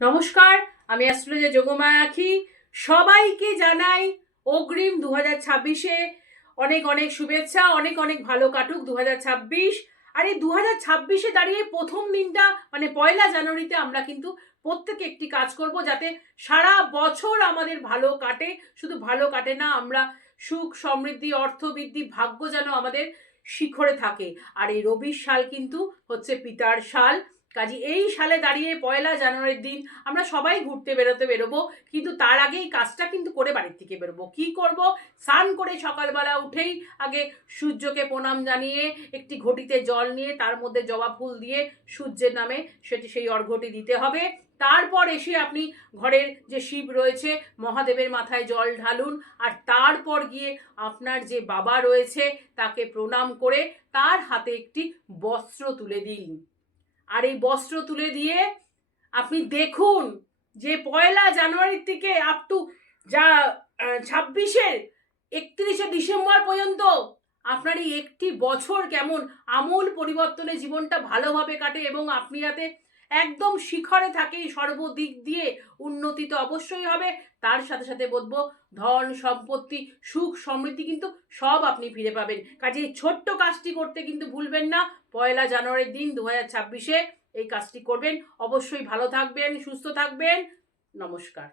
নমস্কার, আমি অ্যাস্ট্রোলজার যোগমায়া আখি। সবাইকে জানাই অগ্রিম 2026-এ অনেক অনেক শুভেচ্ছা। অনেক অনেক ভালো কাটুক 2026। আর এই 2026-এ দাঁড়িয়ে প্রথম দিনটা মানে 1 জানুয়ারিতে আমরা কিন্তু প্রত্যেকে একটি কাজ করব যাতে সারা বছর আমাদের ভালো কাটে। শুধু ভালো কাটে না, আমরা সুখ সমৃদ্ধি অর্থবৃদ্ধি ভাগ্য যেন আমাদের শিখরে থাকে। আর এই রবির সাল কিন্তু হচ্ছে পিতার সাল। কাজে এই সালে দাঁড়িয়ে 1 জানুয়ারির দিন আমরা সবাই ঘুরতে বেরোবো, কিন্তু তার আগে এই কাজটা কিন্তু করে বাড়ির থেকে বেরোবো। কি করব? স্নান করে সকালবেলা উঠেই আগে সূর্যকে প্রণাম জানিয়ে একটি ঘটিতে জল নিয়ে তার মধ্যে জবা ফুল দিয়ে সূর্যের নামে সেই অর্ঘ্যটি দিতে হবে। তারপর এসে আপনি ঘরের যে শিব রয়েছে মহাদেবের মাথায় জল ঢালুন, আর তারপর গিয়ে আপনার যে বাবা রয়েছে তাকে প্রণাম করে তার হাতে একটি বস্ত্র তুলে দিন। আর এই বস্ত্র তুলে দিয়ে আপনি দেখুন যে 1 জানুয়ারির থেকে আপ টু যা 26-এর 31শে ডিসেম্বর পর্যন্ত আপনার এই একটি বছর কেমন আমূল পরিবর্তনে জীবনটা ভালোভাবে কাটে এবং আপনি যাতে একদম শিখরে থাকে। সর্বদিক দিয়ে উন্নতি তো অবশ্যই হবে, তার সাথে সাথে বলবো ধন সম্পত্তি সুখ সমৃদ্ধি কিন্তু সব আপনি ফিরে পাবেন। কাজে এই ছোট্ট কাজটি করতে কিন্তু ভুলবেন না। 1 জানুয়ারির দিন 2026-এ এই কাজটি করবেন। অবশ্যই ভালো থাকবেন, সুস্থ থাকবেন। নমস্কার।